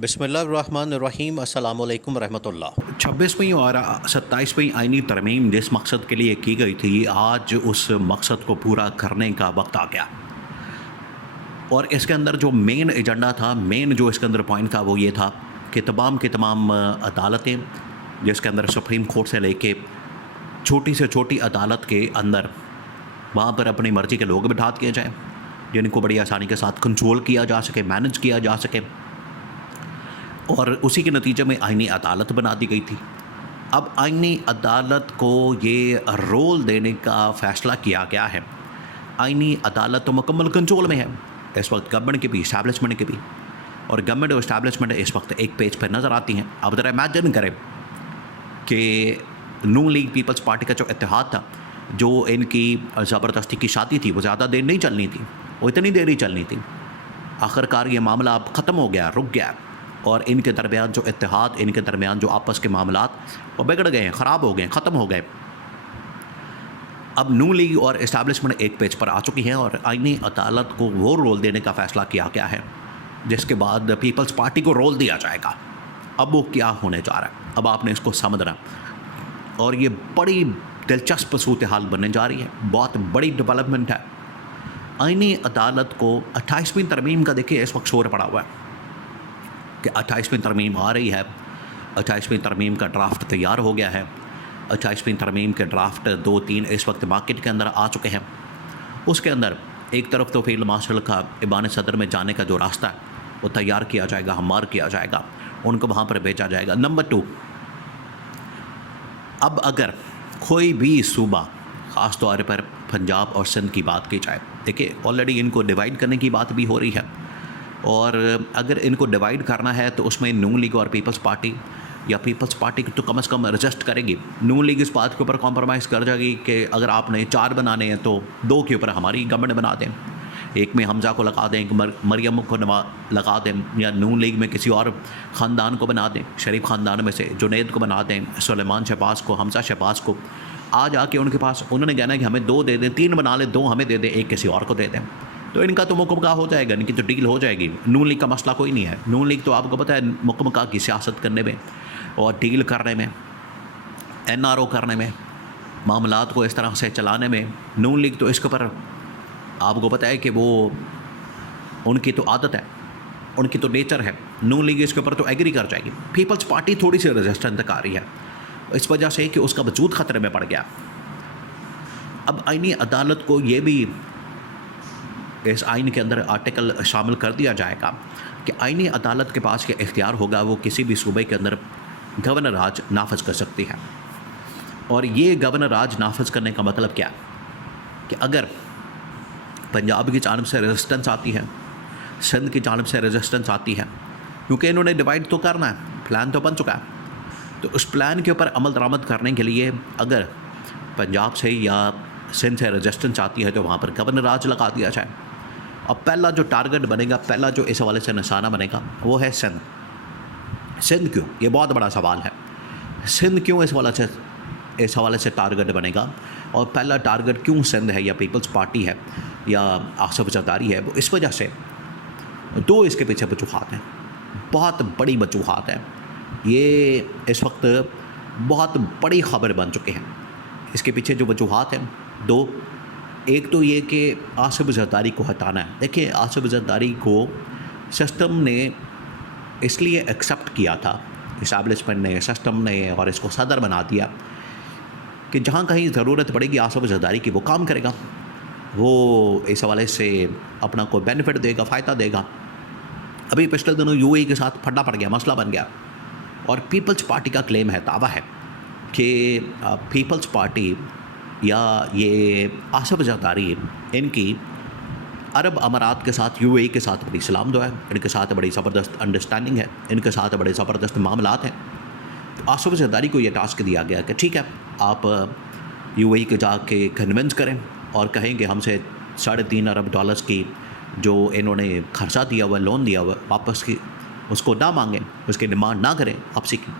بسم اللہ الرحمن الرحیم، السلام علیکم ورحمۃ اللہ۔ 26ویں اور 27ویں آئینی ترمیم جس مقصد کے لیے کی گئی تھی، آج اس مقصد کو پورا کرنے کا وقت آ گیا۔ اور اس کے اندر جو مین ایجنڈا تھا، مین جو اس کے اندر پوائنٹ تھا، وہ یہ تھا کہ تمام کی تمام عدالتیں، جس کے اندر سپریم کورٹ سے لے کے چھوٹی سے چھوٹی عدالت کے اندر وہاں پر اپنی مرضی کے لوگ بٹھا دیے جائیں، جن کو بڑی آسانی کے ساتھ کنٹرول کیا جا سکے، مینج کیا جا سکے، اور اسی کے نتیجے میں آئینی عدالت بنا دی گئی تھی۔ اب آئینی عدالت کو یہ رول دینے کا فیصلہ کیا گیا ہے۔ آئینی عدالت تو مکمل کنٹرول میں ہے اس وقت، گورنمنٹ کی بھی، اسٹیبلشمنٹ کی بھی، اور گورنمنٹ اور اسٹیبلشمنٹ اس وقت ایک پیج پر نظر آتی ہیں۔ اب ذرا امیجن کریں کہ نون لیگ پیپلز پارٹی کا جو اتحاد تھا، جو ان کی زبردستی کی شادی تھی، وہ زیادہ دیر نہیں چلنی تھی، وہ اتنی دیر ہی چلنی تھی۔ آخرکار یہ معاملہ اب ختم ہو گیا، رک گیا، اور ان کے درمیان جو اتحاد، ان کے درمیان جو آپس کے معاملات، وہ بگڑ گئے ہیں، خراب ہو گئے ہیں، ختم ہو گئے۔ اب نون لیگ اور اسٹیبلشمنٹ ایک پیج پر آ چکی ہیں، اور آئینی عدالت کو وہ رول دینے کا فیصلہ کیا گیا ہے جس کے بعد پیپلز پارٹی کو رول دیا جائے گا۔ اب وہ کیا ہونے جا رہا ہے، اب آپ نے اس کو سمجھنا، اور یہ بڑی دلچسپ صورتحال بننے جا رہی ہے، بہت بڑی ڈیولپمنٹ ہے۔ آئینی عدالت کو 28ویں ترمیم کا دیکھیے اس وقت شور پڑا ہوا ہے کہ 28ویں ترمیم آ رہی ہے، 28ویں ترمیم کا ڈرافٹ تیار ہو گیا ہے، 28ویں ترمیم کے ڈرافٹ 2-3 اس وقت مارکیٹ کے اندر آ چکے ہیں۔ اس کے اندر ایک طرف تو فیلڈ مارشل کا ایوان صدر میں جانے کا جو راستہ ہے وہ تیار کیا جائے گا، ہموار کیا جائے گا، ان کو وہاں پر بھیجا جائے گا۔ نمبر 2، اب اگر کوئی بھی صوبہ، خاص طور پر پنجاب اور سندھ کی بات کی جائے، دیکھیے آلریڈی ان کو ڈیوائیڈ کرنے کی بات بھی ہو رہی ہے، اور اگر ان کو ڈیوائیڈ کرنا ہے تو اس میں نون لیگ اور پیپلز پارٹی، یا پیپلز پارٹی تو کم از کم رجسٹ کرے گی۔ نون لیگ اس بات کے اوپر کمپرومائز کر جائے گی کہ اگر آپ نے 4 بنانے ہیں تو 2 کے اوپر ہماری گورنمنٹ بنا دیں، ایک میں حمزہ کو لگا دیں، ایک مریم کو لگا دیں، یا نون لیگ میں کسی اور خاندان کو بنا دیں، شریف خاندان میں سے جنید کو بنا دیں، سلیمان شہباز کو، حمزہ شہباز کو۔ آ جا کے ان کے پاس انہوں نے کہنا ہے کہ ہمیں 2 دے دیں، 3 بنا لیں، 2 ہمیں دے دیں، ایک کسی اور کو دے دیں، تو ان کا تو مکمکا ہو جائے گا، ان کی تو ڈیل ہو جائے گی۔ نون لیگ کا مسئلہ کوئی نہیں ہے۔ نون لیگ تو آپ کو پتہ ہے مکمکا کی سیاست کرنے میں اور ڈیل کرنے میں، این آر او کرنے میں، معاملات کو اس طرح سے چلانے میں، نون لیگ تو اس کے اوپر آپ کو پتہ ہے کہ وہ ان کی تو عادت ہے، ان کی تو نیچر ہے، نون لیگ اس کے اوپر تو ایگری کر جائے گی۔ پیپلز پارٹی تھوڑی سی ریزسٹنٹ کر رہی ہے، اس وجہ سے کہ اس کا وجود خطرے میں پڑ گیا۔ اب آئینی عدالت کو یہ بھی اس آئین کے اندر آرٹیکل شامل کر دیا جائے گا کہ آئینی عدالت کے پاس یہ اختیار ہوگا، وہ کسی بھی صوبے کے اندر گورنر راج نافذ کر سکتی ہے۔ اور یہ گورنر راج نافذ کرنے کا مطلب کیا ہے کہ اگر پنجاب کی جانب سے ریزسٹنس آتی ہے، سندھ کی جانب سے ریزسٹنس آتی ہے، کیونکہ انہوں نے ڈیوائڈ تو کرنا ہے، پلان تو بن چکا ہے، تو اس پلان کے اوپر عمل درآمد کرنے کے لیے اگر پنجاب سے یا سندھ سے ریزسٹنس آتی ہے تو وہاں پر گورنر راج لگا دیا جائے۔ اب پہلا جو ٹارگٹ بنے گا، پہلا جو اس حوالے سے نشانہ بنے گا، وہ ہے سندھ۔ سندھ کیوں؟ یہ بہت بڑا سوال ہے۔ سندھ کیوں اس حوالے سے ٹارگٹ بنے گا، اور پہلا ٹارگٹ کیوں سندھ ہے یا پیپلز پارٹی ہے یا آصف زرداری ہے؟ وہ اس وجہ سے 2 اس کے پیچھے وجوہات ہیں، بہت بڑی وجوہات ہیں۔ یہ اس وقت بہت بڑی خبر بن چکے ہیں۔ اس کے پیچھے جو وجوہات ہیں 2، ایک تو یہ کہ آصف زرداری کو ہٹانا ہے۔ دیکھیں، آصف زرداری کو سسٹم نے اس لیے ایکسیپٹ کیا تھا، اسٹیبلشمنٹ نے، سسٹم نے، اور اس کو صدر بنا دیا کہ جہاں کہیں ضرورت پڑے گی آصف زرداری کی، وہ کام کرے گا، وہ اس حوالے سے اپنا کوئی بینیفٹ دے گا، فائدہ دے گا۔ ابھی پچھلے دنوں یو اے کے ساتھ پھڈا پڑ گیا، مسئلہ بن گیا، اور پیپلز پارٹی کا کلیم ہے، دعویٰ ہے کہ پیپلز پارٹی یا یہ آصف زرداری، ان کی عرب امارات کے ساتھ، یو اے کے ساتھ بڑی سلام دعا ہے، ان کے ساتھ بڑی زبردست انڈرسٹینڈنگ ہے، ان کے ساتھ بڑے زبردست معاملات ہیں۔ تو آصف زرداری کو یہ ٹاسک دیا گیا کہ ٹھیک ہے، آپ یو اے کے جا کے کنونس کریں اور کہیں کہ ہم سے $3.5 ارب کی جو انہوں نے خرچہ دیا ہوا ہے، لون دیا ہوا ہے، واپس کی اس کو نہ مانگیں، اس کی ڈیمانڈ نہ کریں واپسی کی۔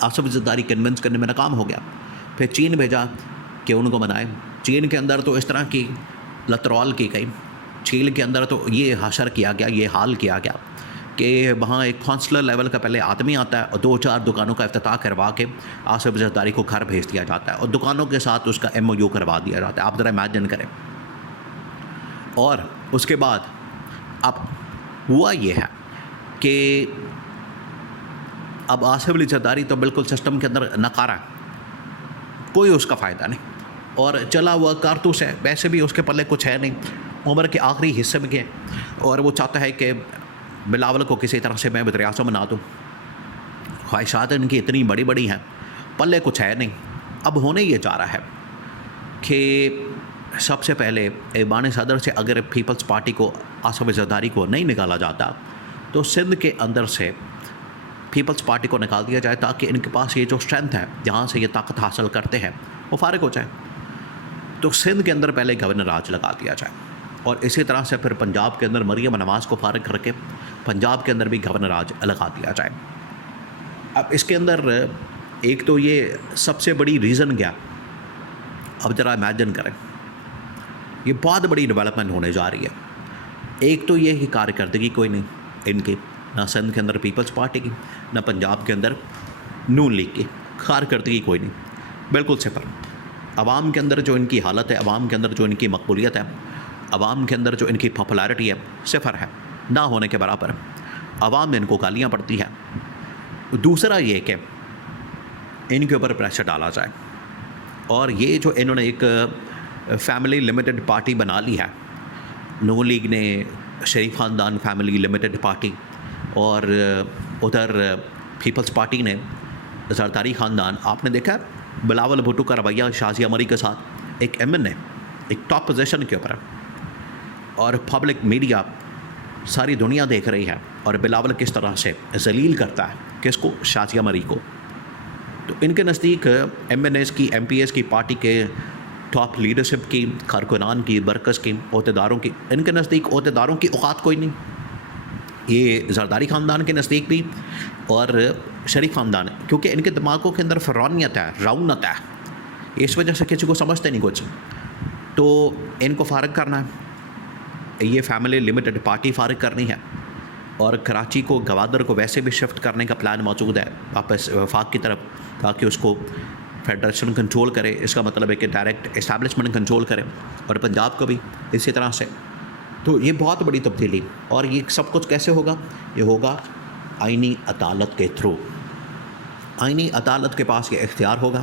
آصف زرداری کنونس کرنے میں ناکام ہو گیا۔ پھر چین بھیجا کہ ان کو منائیں۔ چین کے اندر تو اس طرح کی لترول کی گئی، چین کے اندر تو یہ حشر کیا گیا، یہ حال کیا گیا کہ وہاں ایک کونسلر لیول کا پہلے آدمی آتا ہے اور 2-4 دکانوں کا افتتاح کروا کے آصف زرداری کو گھر بھیج دیا جاتا ہے اور دکانوں کے ساتھ اس کا MOU کروا دیا جاتا ہے. آپ ذرا امیجن کریں. اور اس کے بعد اب ہوا یہ ہے کہ اب آصف علی زرداری تو بالکل سسٹم کے اندر ناکارہ ہے, کوئی اس کا فائدہ نہیں, اور چلا ہوا کارتوس ہے, ویسے بھی اس کے پلے کچھ ہے نہیں, عمر کے آخری حصے میں گئے اور وہ چاہتا ہے کہ بلاول کو کسی طرح سے میں وزیر اعظم بنا دوں. خواہشات ان کی اتنی بڑی بڑی ہیں, پلے کچھ ہے نہیں. اب ہونے یہ جا رہا ہے کہ سب سے پہلے ایوان صدر سے اگر پیپلز پارٹی کو آصف زرداری کو نہیں نکالا جاتا تو سندھ کے اندر سے پیپلز پارٹی کو نکال دیا جائے تاکہ ان کے پاس یہ جو اسٹرینتھ ہے جہاں سے یہ طاقت حاصل کرتے ہیں وہ فارغ ہو جائے. تو سندھ کے اندر پہلے گورنر راج لگا دیا جائے اور اسی طرح سے پھر پنجاب کے اندر مریم نواز کو فارغ کر کے پنجاب کے اندر بھی گورنر راج لگا دیا جائے. اب اس کے اندر ایک تو یہ سب سے بڑی ریزن کیا, اب ذرا امیجن کریں, یہ بہت بڑی ڈیولپمنٹ ہونے جا رہی ہے. ایک تو یہ کہ کارکردگی کوئی نہیں ان کی, نہ سندھ کے اندر پیپلز پارٹی کی, نہ پنجاب کے اندر نون لیگ کی, کارکردگی کوئی نہیں, بالکل صفر. عوام کے اندر جو ان کی حالت ہے, عوام کے اندر جو ان کی مقبولیت ہے, عوام کے اندر جو ان کی پاپولیرٹی ہے صفر ہے, نہ ہونے کے برابر. عوام میں ان کو گالیاں پڑتی ہے. دوسرا یہ کہ ان کے اوپر پریشر ڈالا جائے, اور یہ جو انہوں نے ایک فیملی لمیٹڈ پارٹی بنا لی ہے, نون لیگ نے شریف خاندان فیملی لمیٹڈ پارٹی, اور ادھر پیپلز پارٹی نے زرداری خاندان. آپ نے دیکھا بلاول بھٹو کا رویہ شازیہ مری کے ساتھ, ایک MN ہے ایک ٹاپ پوزیشن کے اوپر, اور پبلک میڈیا ساری دنیا دیکھ رہی ہے, اور بلاول کس طرح سے ذلیل کرتا ہے کس کو, شازیہ مری کو. تو ان کے نزدیک MNAs کی, MPAs کی, پارٹی کے ٹاپ لیڈرشپ کی, کارکنان کی, برکس کی, عہدیداروں کی, ان کے نزدیک عہدیداروں کی اوقات کوئی نہیں. یہ زرداری خاندان کے نزدیک بھی اور شریف خاندان, کیونکہ ان کے دماغوں کے اندر فرعونیت ہے, رونت ہے, اس وجہ سے کسی کو سمجھتے نہیں کچھ. تو ان کو فارغ کرنا ہے, یہ فیملی لمیٹڈ پارٹی فارغ کرنی ہے, اور کراچی کو, گوادر کو ویسے بھی شفٹ کرنے کا پلان موجود ہے واپس وفاق کی طرف, تاکہ اس کو فیڈریشن کنٹرول کرے. اس کا مطلب ہے کہ ڈائریکٹ اسٹیبلشمنٹ کنٹرول کرے, اور پنجاب کو بھی اسی طرح سے. تو یہ بہت بڑی تبدیلی, اور یہ سب کچھ کیسے ہوگا؟ یہ ہوگا آئینی عدالت کے تھرو. آئینی عدالت کے پاس یہ اختیار ہوگا,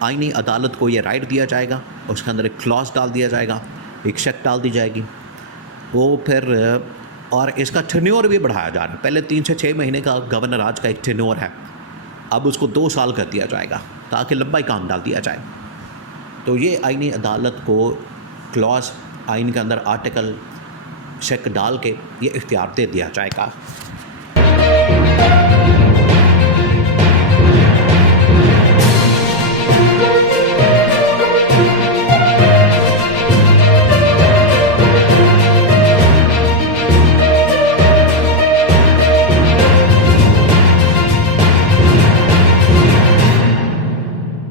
آئینی عدالت کو یہ رائٹ دیا جائے گا, اس کے اندر ایک کلاس ڈال دیا جائے گا, ایک شک ڈال دی جائے گی. وہ پھر, اور اس کا ٹینیور بھی بڑھایا جا رہا ہے. پہلے 3 سے 6 مہینے کا گورنر راج کا ایک ٹینیور ہے, اب اس کو 2 سال کر دیا جائے گا تاکہ لمبا کام ڈال دیا جائے. تو یہ آئینی عدالت کو کلاس, آئین کے اندر آرٹیکل شک ڈال کے یہ اختیار دے دیا جائے گا.